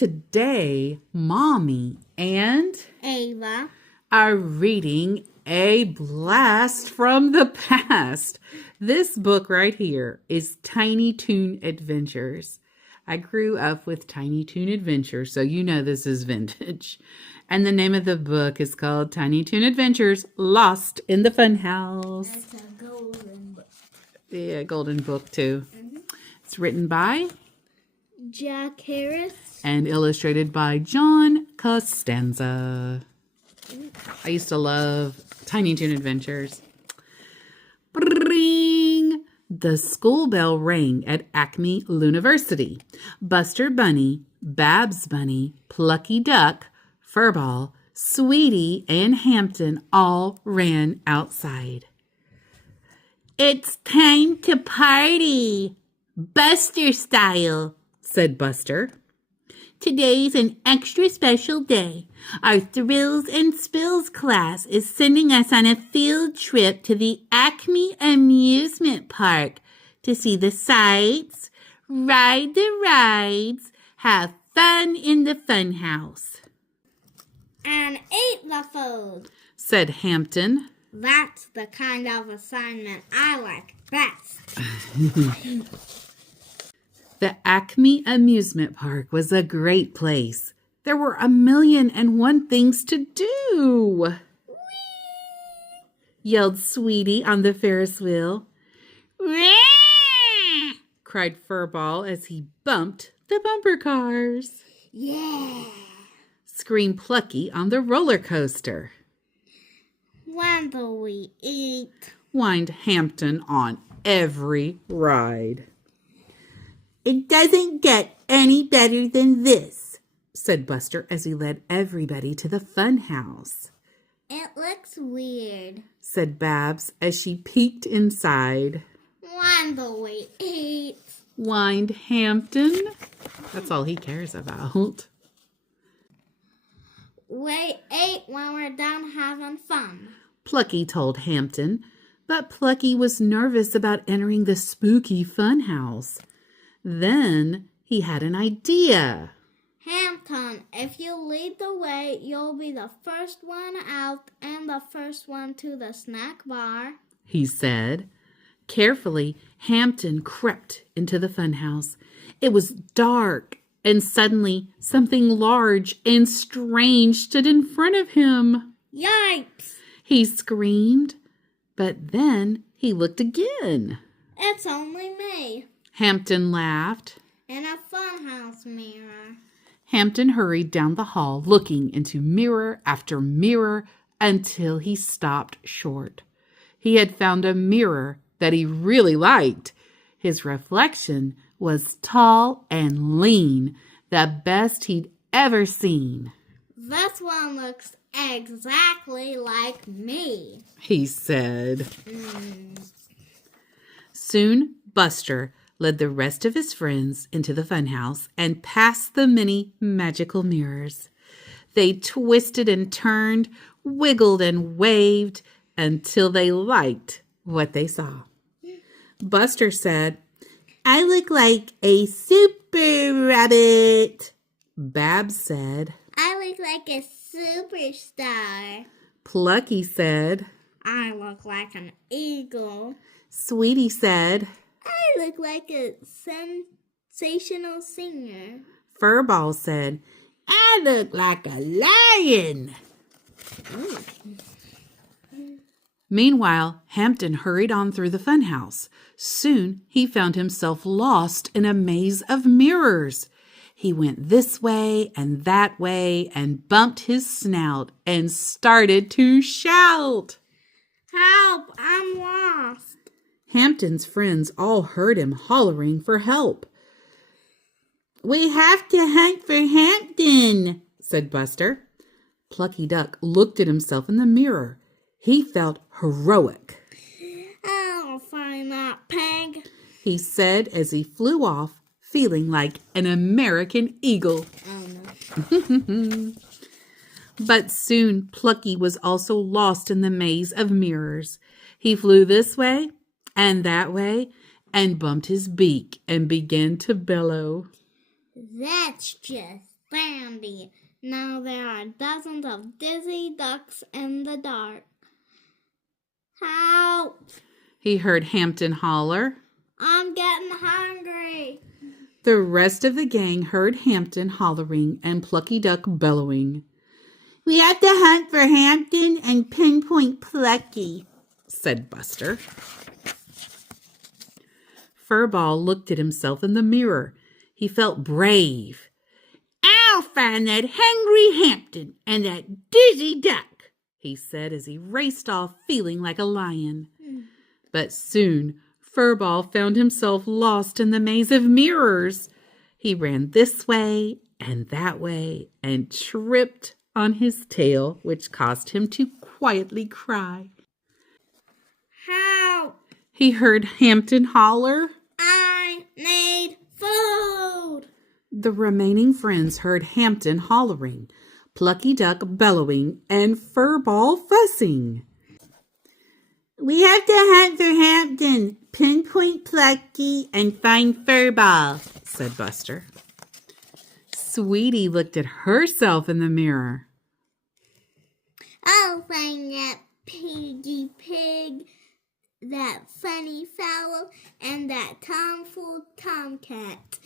Today, Mommy and Ava are reading A Blast from the Past. This book right here is Tiny Toon Adventures. I grew up with Tiny Toon Adventures, so you know this is vintage. And the name of the book is called Tiny Toon Adventures, Lost in the Funhouse. It's a golden book. Yeah, golden book too. Mm-hmm. It's written by Jack Harris and illustrated by John Costanza. I used to love Tiny Toon Adventures. Bring! The school bell rang at Acme University. Buster Bunny, Babs Bunny, Plucky Duck, Furball, Sweetie, and Hampton all ran outside. It's time to party, Buster style, said Buster. Today's an extra special day. Our Thrills and Spills class is sending us on a field trip to the Acme Amusement Park to see the sights, ride the rides, have fun in the funhouse. and eat the food. Said Hampton. That's the kind of assignment I like best. The Acme Amusement Park was a great place. There were 1,000,001 things to do. Whee! Yelled Sweetie on the Ferris wheel. Whee! Cried Furball as he bumped the bumper cars. Yeah. Screamed Plucky on the roller coaster. When do we eat? Whined Hampton on every ride. It doesn't get any better than this, said Buster as he led everybody to the fun house. It looks weird. Said Babs as she peeked inside. When do we eat? Whined Hampton. That's all he cares about. We eat when we're done having fun. Plucky told Hampton, but Plucky was nervous about entering the spooky fun house. Then he had an idea. Hampton, if you lead the way, you'll be the first one out and the first one to the snack bar, he said. Carefully, Hampton crept into the funhouse. It was dark, and suddenly something large and strange stood in front of him. Yikes! He screamed, but then he looked again. It's only me. Hampton laughed. In a funhouse mirror. Hampton hurried down the hall, looking into mirror after mirror until he stopped short. He had found a mirror that he really liked. His reflection was tall and lean, the best he'd ever seen. This one looks exactly like me, he said. Soon, Buster led the rest of his friends into the funhouse and past the many magical mirrors. They twisted and turned, wiggled and waved until they liked what they saw. Buster said, I look like a super rabbit. Babs said, I look like a superstar. Plucky said, I look like an eagle. Sweetie said, I look like a sensational singer. Furball said, I look like a lion. Meanwhile, Hampton hurried on through the funhouse. Soon he found himself lost in a maze of mirrors. He went this way and that way and bumped his snout and started to shout. Help! I'm lost. Hampton's friends all heard him hollering for help. We have to hunt for Hampton, said Buster. Plucky Duck looked at himself in the mirror. He felt heroic. I'll find that pig, he said as he flew off, feeling like an American eagle. Oh, no. But soon Plucky was also lost in the maze of mirrors. He flew this way and that way and bumped his beak and began to bellow. That's just Brandy. Now there are dozens of dizzy ducks in the dark. Help! He heard Hampton holler. I'm getting hungry. The rest of the gang heard Hampton hollering and Plucky Duck bellowing. We have to hunt for Hampton and pinpoint Plucky, said Buster. Furball looked at himself in the mirror. He felt brave. I'll find that hungry Hampton and that dizzy duck, he said as he raced off feeling like a lion. But soon Furball found himself lost in the maze of mirrors. He ran this way and that way and tripped on his tail, which caused him to quietly cry. Help! He heard Hampton holler. I need food. The remaining friends heard Hampton hollering, Plucky Duck bellowing, and Furball fussing. We have to hunt for Hampton, pinpoint Plucky, and find Furball, said Buster. Sweetie looked at herself in the mirror. I'll find that piggy pig, that funny fowl, and that tomfool tomcat.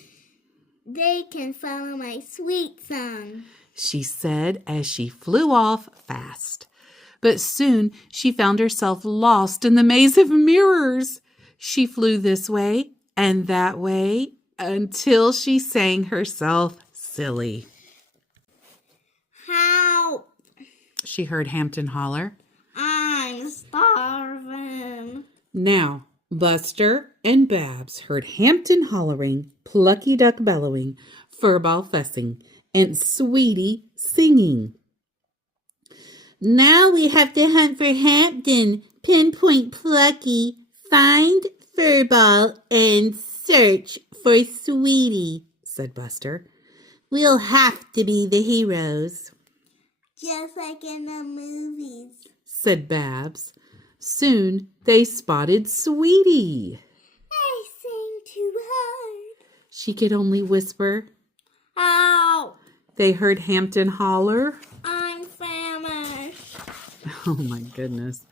They can follow my sweet song, she said as she flew off fast. But soon she found herself lost in the maze of mirrors. She flew this way and that way until she sang herself silly. Help! She heard Hampton holler. I'm starving. Now, Buster and Babs heard Hampton hollering, Plucky Duck bellowing, Furball fussing, and Sweetie singing. Now we have to hunt for Hampton, pinpoint Plucky, find Furball, and search for Sweetie, said Buster. We'll have to be the heroes. Just like in the movies, said Babs. Soon they spotted Sweetie. I sing too hard. She could only whisper. Ow! They heard Hampton holler. I'm famished. Oh my goodness.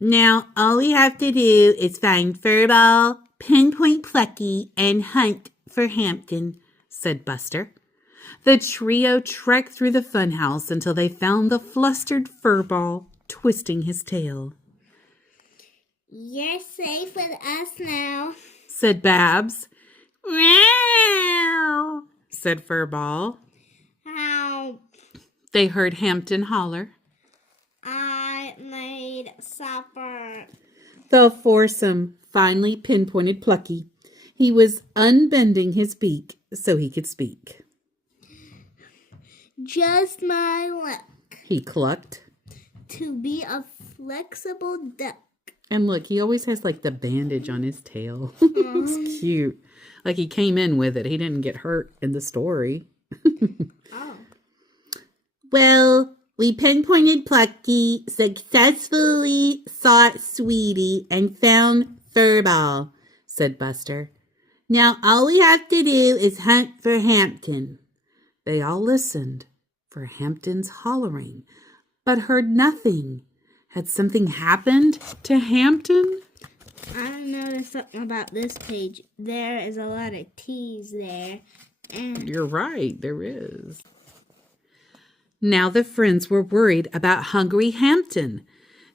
Now all we have to do is find Furball, pinpoint Plucky, and hunt for Hampton, said Buster. The trio trekked through the funhouse until they found the flustered Furball twisting his tail. You're safe with us now, said Babs. Meow, said Furball. Ow! They heard Hampton holler. I made supper. The foursome finally pinpointed Plucky. He was unbending his beak so he could speak. Just my luck He clucked. to be a flexible duck. And look, he always has like the bandage on his tail. It's cute. Like he came in with it. He didn't get hurt in the story. Oh. Well, we pinpointed Plucky, successfully sought Sweetie, and found Furball, said Buster. Now all we have to do is hunt for Hampton. They all listened for Hampton's hollering, but heard nothing. Had something happened to Hampton? I noticed something about this page. There is a lot of T's there. And You're right, there is. Now the friends were worried about hungry Hampton.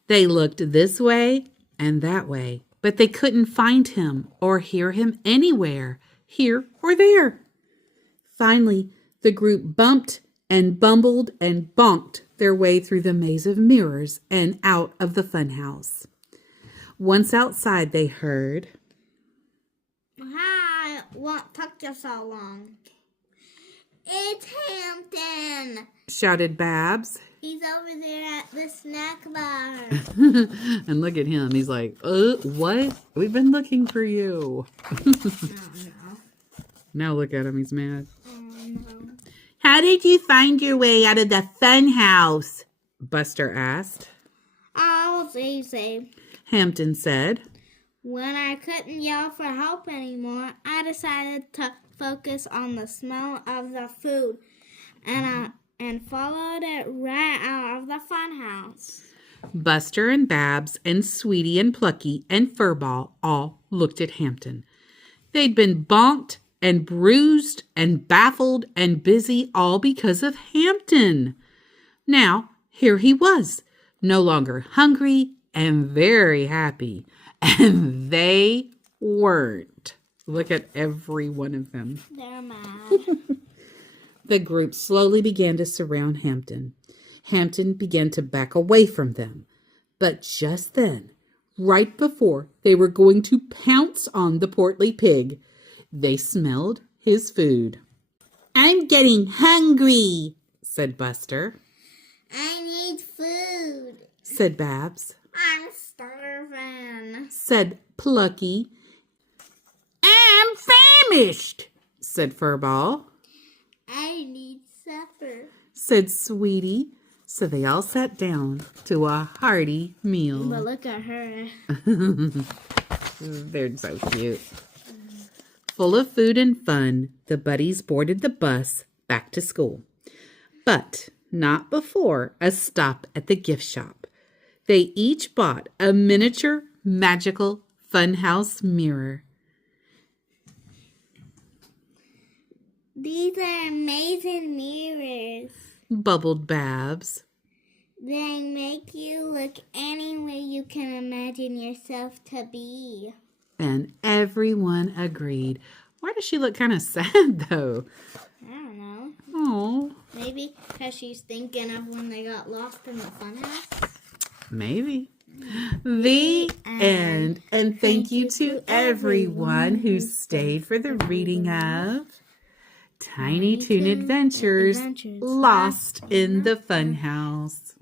They looked this way and that way, but they couldn't find him or hear him anywhere, here or there. Finally, the group bumped and bumbled and bonked their way through the maze of mirrors and out of the funhouse. Once outside, they heard, hi, what took you so long? It's Hampton. shouted Babs. He's over there at the snack bar. And look at him. He's like, what? We've been looking for you. Oh, no. Now look at him. He's mad. Oh, no. How did you find your way out of the funhouse? Buster asked. Oh, it's easy. Hampton said. When I couldn't yell for help anymore, I decided to focus on the smell of the food and followed it right out of the funhouse. Buster and Babs and Sweetie and Plucky and Furball all looked at Hampton. They'd been bonked and bruised and baffled and busy all because of Hampton. Now, here he was, no longer hungry and very happy. And they weren't. Look at every one of them. They're mad. The group slowly began to surround Hampton. Hampton began to back away from them. But just then, right before they were going to pounce on the portly pig, they smelled his food. "I'm getting hungry," said Buster. "I need food," said Babs. "I'm starving," said Plucky. "I'm famished," said Furball. "I need supper," said Sweetie. So they all sat down to a hearty meal. But look at her. They're so cute. Full of food and fun, the buddies boarded the bus back to school. But not before a stop at the gift shop. They each bought a miniature magical Funhouse mirror. "These are amazing mirrors," bubbled Babs. "They make you look any way you can imagine yourself to be." And everyone agreed. Why does she look kind of sad, though? I don't know. Oh, Maybe because she's thinking of when they got lost in the funhouse. maybe. The end. And thank you to everyone who stayed for the reading of Tiny Toon Adventures Lost in the Funhouse.